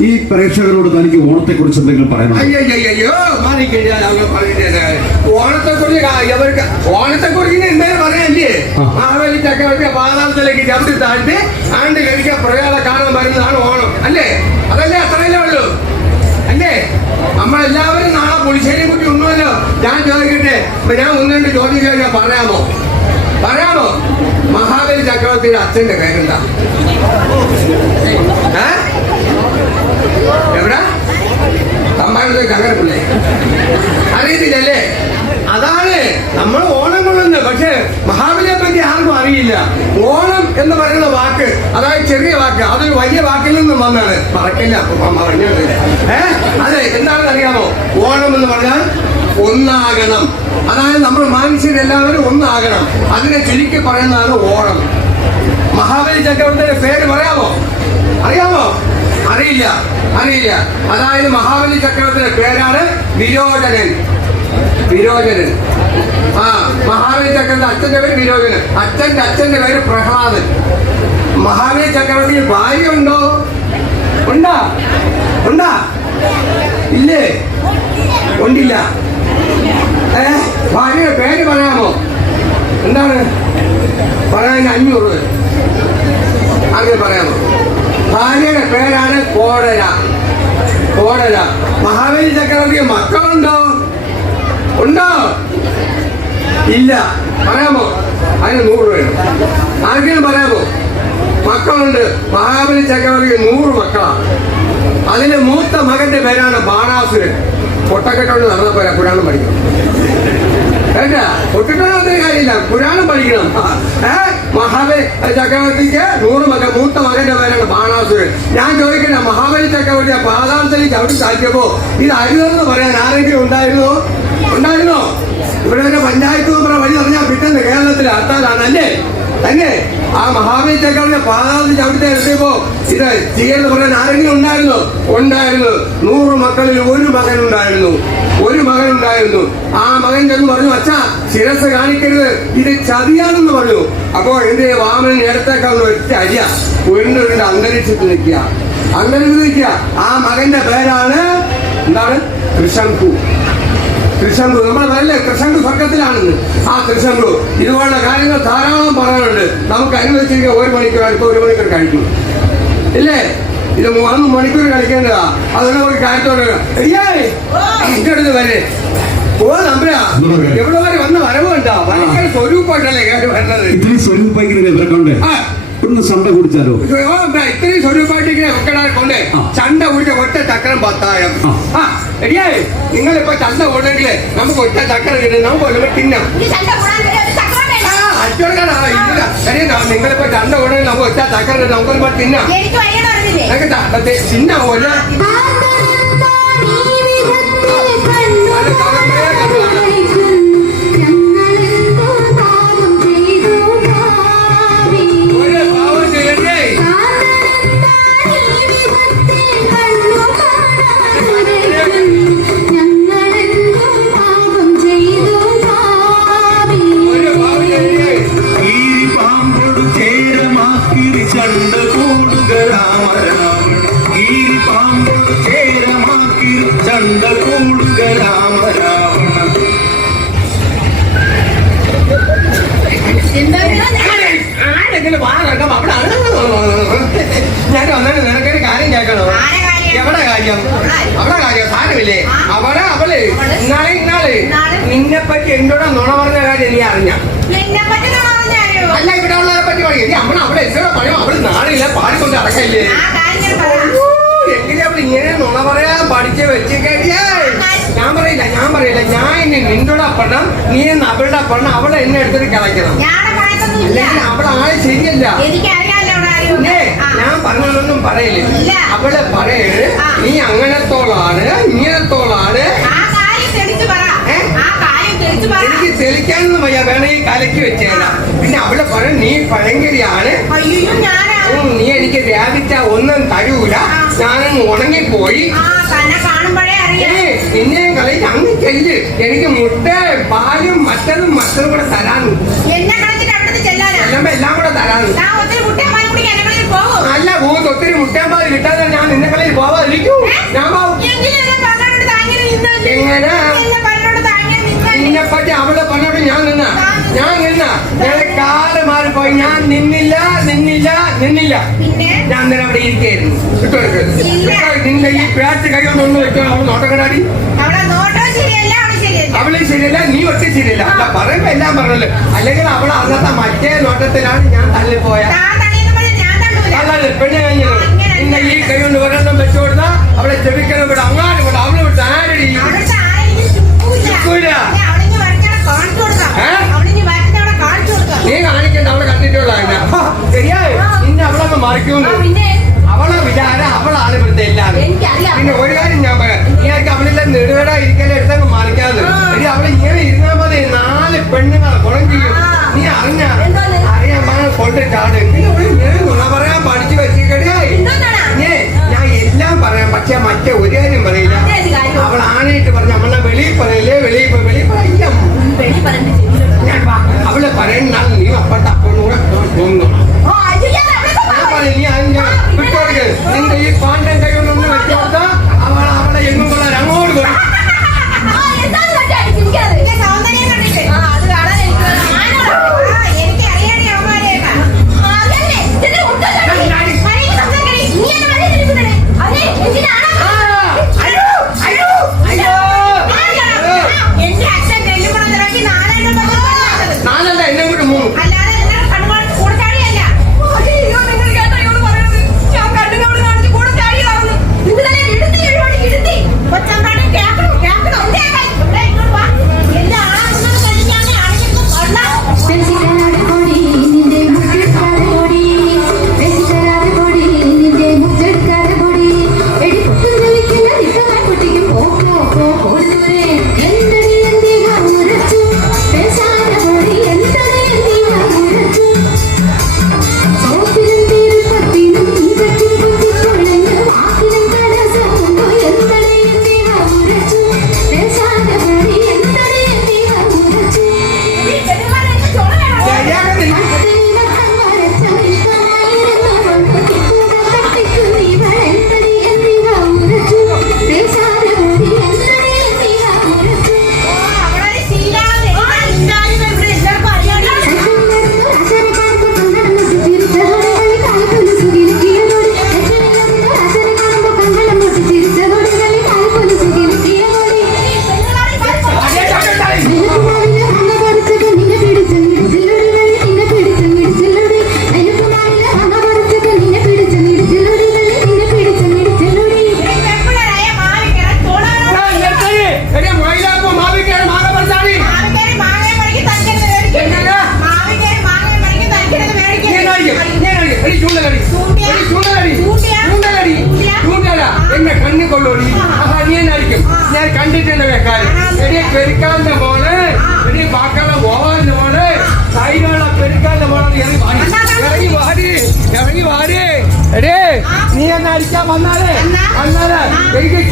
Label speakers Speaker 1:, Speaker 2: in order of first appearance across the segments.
Speaker 1: ഈ പ്രേക്ഷകരോട് തനിക്ക് ഓണത്തെ കുറിച്ച് എന്തെങ്കിലും പറയണം
Speaker 2: അയ്യോ മാറിക്കഴിഞ്ഞാൽ കുറിച്ച് അവർക്ക് ഓണത്തെ കുറിച്ച് എന്തായാലും പറയാനില്ലേ?
Speaker 1: ആ.
Speaker 2: മാവേലി ചക്രവർത്തി പാതാളത്തിലേക്ക് ചവിട്ടി താഴ്ത്തി ആണ്ട് കഴിക്കാൻ പ്രയാളെ കാണാൻ വരുന്നതാണ് ഓണം. അല്ലേ? അതല്ലേ അത്രയല്ലേ ഉള്ളൂ? അല്ലേ? നമ്മളെല്ലാവരും നാളെ പുളിശ്ശേരി കുട്ടി ഉണ്ണുമല്ലോ. ഞാൻ ചോദിക്കട്ടെ ഞാൻ ഒന്ന് രണ്ട് ചോദ്യം ചോദിക്കാൻ പറയാമോ? പറയാമോ? മഹാബലി ചക്രവർത്തിയുടെ അച്ഛന്റെ പേരെന്താ ഏ എവിടെ തമ്പാനത്തെ ചങ്ങരപ്പിള്ളേ അറിയത്തില്ലല്ലേ അതാണ് നമ്മൾ ഓണം കൊള്ളുന്നത് പക്ഷെ മഹാബലിയെ പറ്റി ആർക്കും അറിയില്ല ഓണം എന്ന് പറയുന്ന വാക്ക് അതായത് ചെറിയ വാക്ക് അതൊരു വലിയ വാക്കിൽ നിന്നും വന്നാണ് മറക്കില്ല. പറഞ്ഞത് ഏ? അതെ എന്താണെന്ന് അറിയാമോ ഓണം എന്ന് പറഞ്ഞാൽ ഒന്നാകണം. അതായത് നമ്മൾ മനുഷ്യരെല്ലാവരും ഒന്നാകണം. അതിനെ ചുരുക്കി പറയുന്നതാണ് ഓണം. മഹാബലി ചക്രവർത്തിയുടെ പേര് പറയാമോ? അറിയാമോ? അറിയില്ല അറിയില്ല. അതായത് മഹാബലി ചക്രവർത്തിയുടെ പേരാണ് വിരോചനൻ. വിരോചനൻ. ആ മഹാബലി ചക്രവർത്തി അച്ഛന്റെ പേര് വിരോചനൻ. അച്ഛന്റെ അച്ഛന്റെ പേര് പ്രഹ്ലാദൻ. മഹാബലി ചക്രവർത്തി ഭാര്യ ഉണ്ടോ ഉണ്ടാ ഉണ്ടാ. ഇല്ലേ? ഉണ്ടില്ല. ഏ ഭാര്യയുടെ പേര് പറയാമോ? എന്താണ്? പറയാൻ അഞ്ഞൂറ്. അങ്ങനെ പറയാമോ? ഭാര്യയുടെ പേരാണ് കോടര. കോടര. മഹാബലി ചക്രവർത്തി മക്കളുണ്ടോ? ഉണ്ടോ? ഇല്ല. പറയാമോ? അതിന് നൂറ് വേണം ആർക്കെങ്കിലും പറയാമോ? മക്കളുണ്ട്. മഹാബലി ചക്രവർത്തി നൂറ് മക്കളാണ്. അതിന്റെ മൂത്ത മകന്റെ പേരാണ് ബാണാസുരൻ. പൊട്ടക്കെട്ടോണ്ട് നടന്ന പോരാ പുരാണം പഠിക്കണം. കേട്ടാ? പൊട്ടിട്ടൊന്നും കാര്യമില്ല. പുരാണം പഠിക്കണം. മഹാബലി ചക്രവർത്തിക്ക് നൂറ് മകൻ മൂത്ത മകന്റെ പേരാണ് ബാണാസുരൻ. ഞാൻ ചോദിക്കട്ടെ മഹാബലി ചക്രവർത്തിയെ പാതാളത്തിലേക്ക് അവിടെ താഴ്ത്തിയപ്പോ ഇത് അരുതെന്ന് പറയാൻ ആരെങ്കിലും ഉണ്ടായിരുന്നോ? ഉണ്ടായിരുന്നോ? ഇവിടെ പഞ്ചായത്ത് മെമ്പർ വഴി പറഞ്ഞാൽ കിട്ടുന്നത് കേരളത്തിലെ ഹർത്താലാണ് അല്ലേ? തന്നെ ആ ചക്രവർത്തി പാതാളത്തിൽ ചവിട്ടി എടുത്തപ്പോ ഇത് ചെയ്യെന്ന് പറയാൻ ആരെങ്കിലും ഉണ്ടായിരുന്നു. ഉണ്ടായിരുന്നു. നൂറ് മക്കളിൽ ഒരു മകൻ ഉണ്ടായിരുന്നു. ഒരു മകൻ ഉണ്ടായിരുന്നു. ആ മകൻ ചെന്ന് പറഞ്ഞു അച്ഛാ ശിരസ് കാണിക്കരുത്. ഇത് ചതിയാണെന്ന് പറഞ്ഞു. അപ്പോൾ എന്റെ വാമനൻ നേരത്തേക്കാന്ന് ഒറ്റ അരിയ. ഉയർന്നുകൊണ്ട് അന്തരീക്ഷത്തിൽ നിൽക്കുക. അന്തരീക്ഷത്തിൽ നിൽക്കുക. ആ മകന്റെ പേരാണ് എന്താണ്? കൃഷങ്കു തൃശങ്കു നമ്മൾ നല്ല തൃശങ്കു സ്വർഗത്തിലാണെന്ന്. ആ തൃശങ്കു ഇതുപോലുള്ള കാര്യങ്ങൾ ധാരാളം പറയാനുണ്ട്. നമുക്ക് അനുവദിച്ചിരിക്കുക ഒരു മണിക്കൂർ അടുത്ത ഒരു മണിക്കൂർ കഴിക്കും ഇല്ലേ? ഇത് മൂന്ന് മണിക്കൂർ കളിക്കേണ്ടതാ. അതുകൊണ്ട് നമുക്ക് കാര്യത്തോട്! എന്റെ അടുത്ത് വരെ. ഓ നമ്പരാ. എവിടെ വരെ വന്ന് വരവ് കണ്ടാ? ഭയങ്കര സ്വരൂപമായിട്ടല്ലേ കയറി വരുന്നത്?
Speaker 1: ഇവരെക്കൊണ്ട്
Speaker 2: ആ.
Speaker 1: ഒന്ന് സണ്ട കുടിച്ചാലോ?
Speaker 2: ഇത്രയും സ്വരൂപമായിട്ട് ഇങ്ങനെ കൊണ്ടേ. ചണ്ട കുടിച്ച ഒറ്റ ചക്രം പത്തായിരം
Speaker 1: ആ.
Speaker 2: എടിയേ നിങ്ങളിപ്പോ ചന്ത ഓടണമെങ്കിലേ നമുക്ക് ഒറ്റ ചക്കര കിട്ടും നമുക്ക് ഒരു തിന്നാം നിങ്ങളിപ്പോ ചന്ത ഓടണമെങ്കിൽ നമുക്ക് ഒറ്റ ചക്കര കിട്ടും നമുക്ക് ഒരുപാട് തിന്നാം ത- തിന്നാം ഒരു നിന്നെ പറ്റി എന്നോട് നുണ പറഞ്ഞ കാര്യം നീ അറിഞ്ഞ? അല്ല ഇവിടെ ഉള്ളവരെ പറ്റി പറയും. അവൾ അവിടെ എത്ര പറയും അവൾ നാടില്ല പാടിക്കൊണ്ട് അടക്കല്ലേ
Speaker 3: പറയാം.
Speaker 2: എങ്ങനെ അവൾ ഇങ്ങനെ നുണ പറയാൻ പഠിച്ച് വെച്ച് കഴിഞ്ഞേ ഞാൻ പറയില്ല ഞാൻ പറയില്ല. ഞാൻ ഇനി നിന്നോട് പണം നീ എന്ന് അവളുടെ പണം അവളെ എന്നെ എടുത്തിട്ട് കളയ്ക്കണം അല്ലെങ്കിൽ അവളാളെ ശരിയല്ല.
Speaker 3: അവിടെ
Speaker 2: ഞാൻ പറഞ്ഞതൊന്നും പറയില്ല. അവൾ
Speaker 3: പറയരുത്.
Speaker 2: നീ അങ്ങനത്തോളാണ്. ചെലിക്കാനൊന്നും വയ്യ. വേണമെങ്കിൽ കലക്കി വെച്ചേരാ. പിന്നെ അവിടെ പറ നീ പഴങ്കരിയാണ് നീ എനിക്ക് വ്യാപിച്ച ഒന്നും തരൂല. ഞാനൊന്ന് ഉണങ്ങിപ്പോയി. നിന്നെ കളയിട്ട് അങ്ങ് ചെല്ല്. എനിക്ക് മുട്ട പാലും മറ്റതും മറ്റതും കൂടെ തരാന്നു. എല്ലാം കൂടെ തരാന്നു.
Speaker 3: അല്ല പോകും ഒത്തിരി മുട്ടയും പാൽ കിട്ടാതെ ഞാൻ നിന്നെ കളയിൽ പോവാതിരിക്കൂ.
Speaker 2: ഞാൻ എങ്ങനെ? പറ്റി അവളെ പറഞ്ഞപ്പോൾ ഞാൻ നിന്ന. ഞാൻ നിന്ന. ഞാൻ കാൽ മാറിപ്പോയി. ഞാൻ നിന്നില്ല നിന്നില്ല നിന്നില്ല. ഞാൻ അന്നേരം അവിടെ ഇരിക്കായിരുന്നു നിന്റെ ഈ പേറ്റ് കൈ കൊണ്ട് ഒന്ന് വെച്ചോ. അവൾ നോട്ടക്കടാടി
Speaker 3: അവൾ ശരിയല്ല
Speaker 2: നീ ഒറ്റ ശരിയല്ല. അല്ല പറയുമ്പോ എല്ലാം പറഞ്ഞല്ലോ. അല്ലെങ്കിൽ അവൾ അന്നത്തെ മറ്റേ നോട്ടത്തിലാണ് ഞാൻ തള്ളിപ്പോയ അല്ലാതെ പെണ്ണു കഴിഞ്ഞത് നിന്നെ ഈ കൈ കൊണ്ട് ഒരെണ്ണം വെച്ചു കൊടുത്താൽ അവളെ ചെവിക്കണം ഇവിടെ അങ്ങാട് ഇവിടെ അവൾ വിട്ട് ആരടി?
Speaker 3: ചുക്കൂല.
Speaker 2: നീ കാണിക്കണ്ട അവളെ കണ്ടിട്ടുള്ള ശരിയായി. നിന്നെ അവളങ്ങ് മറിക്കുന്നു.
Speaker 3: പിന്നെ?
Speaker 2: അവളെ വിചാരം അവളാണ് ഇവിടുത്തെ എല്ലാം. പിന്നെ ഒരു കാര്യം ഞാൻ പറയാം. നീയൊക്കെ അവളില്ല നെടുവേടാ ഇരിക്കലെ എടുത്തങ്ങ് മറിക്കാതെ
Speaker 3: ആ.
Speaker 2: അവളെ ഇങ്ങനെ ഇരുന്നാ മതി. നാല് പെണ്ണുങ്ങളെ ഗുണം ചെയ്യും. നീ അറിഞ്ഞ? അറിയാൻ കൊണ്ട് ചാട്. പിന്നെ ഇവിടെ ഇങ്ങനെ നുണ പറയാൻ പഠിച്ചു ഞാൻ എല്ലാം പറയാം. പക്ഷെ മറ്റേ ഒരു കാര്യം പറയില്ല. അവൾ ആണായിട്ട് പറഞ്ഞ നമ്മളെ വെളിയിൽ പറയില്ലേ വെളിയിൽ വെളിയിൽ പറയാം
Speaker 3: വെളി പറഞ്ഞ്
Speaker 2: ഞാൻ വാ. അവൾ പറയുന്ന നീ അപ്പട്ട അപ്പൂടെ തോന്നുന്നു
Speaker 3: ഓ, അയ്യോ, ഞാൻ
Speaker 2: പറയും നീ അതിന്റെ വിട്ടുകൊടുക്ക് നിന്റെ ഈ പാണ്ടൻ കൈ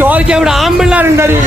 Speaker 2: ചോദിക്കാൻ ഇവിടെ ആമ്പിള്ളാരുണ്ടടി.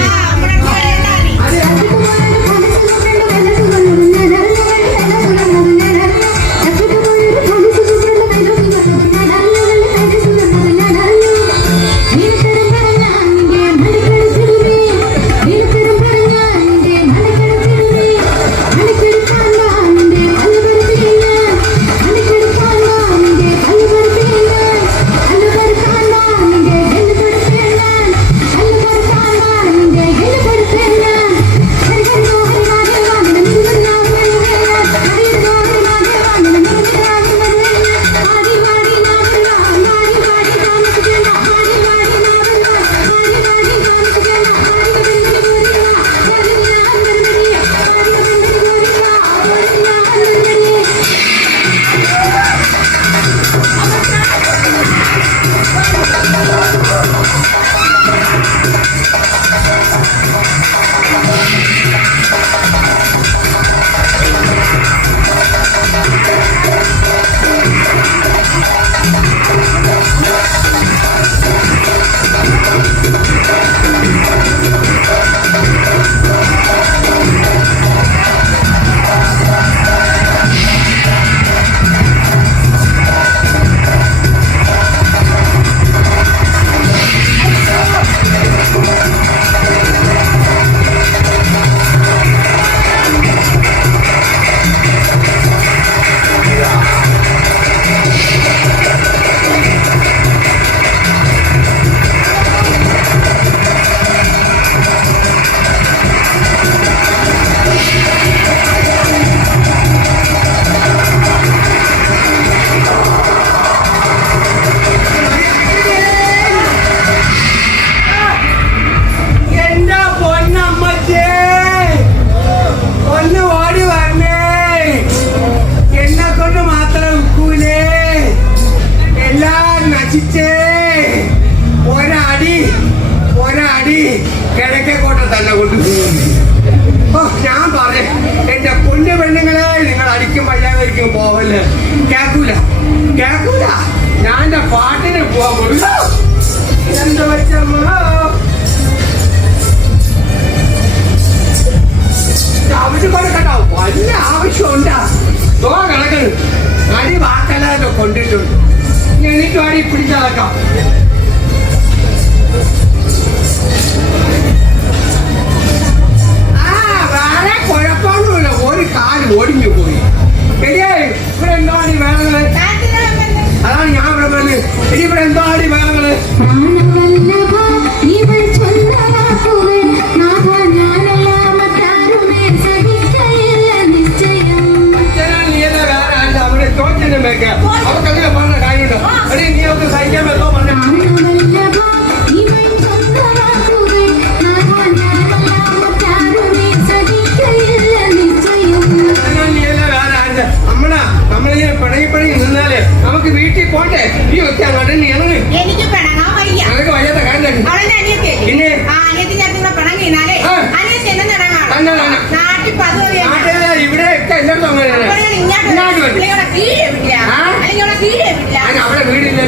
Speaker 2: തന്നെ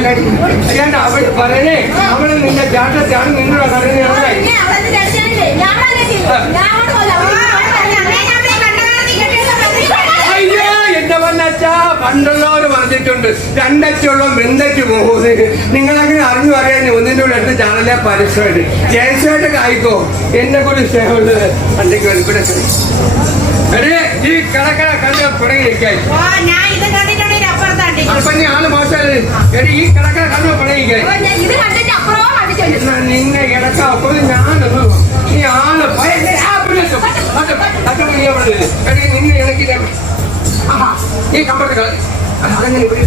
Speaker 3: അങ്ങനെ ഞാൻ ഇവിടെ കണ്ടതാണ് നീ കെട്ടിയത് പറഞ്ഞില്ലേ?
Speaker 2: അയ്യോ എന്റെ വന്നച്ചാ പണ്ടുള്ളവര് പറഞ്ഞിട്ടുണ്ട് രണ്ടച്ചുള്ള ബന്ധയ്ക്ക് പോകുന്നത്. നിങ്ങളങ്ങനെ അറിഞ്ഞു പറയാൻ ഒന്നിന്റെ കൂടെ എടുത്ത് ചാനലെ പരസ്യമായിട്ട്. ജയസുമായിട്ട് ആയിക്കോ. എന്നെ കൂടി സ്നേഹമുള്ളത് പണ്ടേക്ക് എടേ ഈ കടക്കട കണ്ട പിണങ്ങിയിരിക്കായി
Speaker 3: அப்ப நீ
Speaker 2: ஆளு மாசாரு எடி கிடக்கிற
Speaker 3: கண்ணு பழகிக்க. இது வந்துட்டு
Speaker 2: அப்புறம் நான் நின்ன
Speaker 3: கிடக்க
Speaker 2: அப்போ
Speaker 3: ஞான நீ ஆளு பயந்து
Speaker 2: நின்று
Speaker 3: எனக்கு
Speaker 2: நீ
Speaker 3: கம்பர்
Speaker 2: கலர் அதங்க எப்படி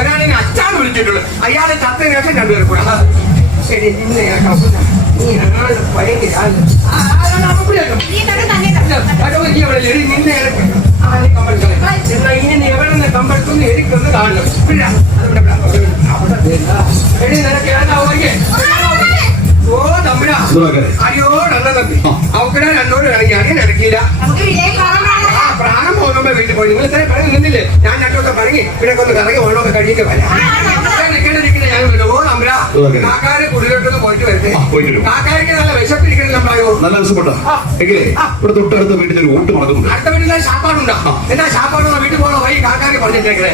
Speaker 2: ഒരാളെ അച്ഛാന്ന് വിളിച്ചിട്ടുള്ളൂ അയാളെ ചത്ത കണ്ടുവരും എടി നിന്നെ ഇറക്കാം. നീ ആൾ ഭയങ്കര നിന്നെ. എന്നാ ഇനി നീ എവിടെ നിന്ന് കമ്പെടുക്കുന്നു എനിക്കൊന്ന് കാണണം. എടി നിനക്ക് ഏതാ ഓ തമ്മിലാ അയ്യോ നല്ല തമ്പി അവക്കടെ രണ്ടോട് ഇറങ്ങി അങ്ങനെ ഇറക്കിയില്ല പ്രാണം പോകുമ്പോ വീട്ടിൽ പോയി നിങ്ങൾ ഇത്രയും പറഞ്ഞു ഞാൻ രണ്ടോട്ട് പറഞ്ഞ് ഇവിടെ ഒന്ന് കറങ്ങി ഓണമൊക്കെ കഴിഞ്ഞിട്ട് വരാം ഞാൻ നിൽക്കേണ്ട കാക്കാരെ കുടിലോട്ടൊന്ന് പോയിട്ട് വരട്ടെ. കാക്കാരിക്ക് നല്ല വിശപ്പിരിക്കണം
Speaker 1: നല്ല രസപ്പെട്ടോ? എങ്കിലേ ഇവിടെ തൊട്ടടുത്ത വീട്ടിൽ ഒരു വോട്ട് നടക്കുന്നുണ്ട്.
Speaker 2: അടുത്ത വീട്ടിൽ ശാപ്പാടുണ്ടോ. എന്നാ ശാപ്പാടുള്ള വീട്ടിൽ പോകണോ വഴി കാക്കാരി പറഞ്ഞിട്ടേക്കണേ.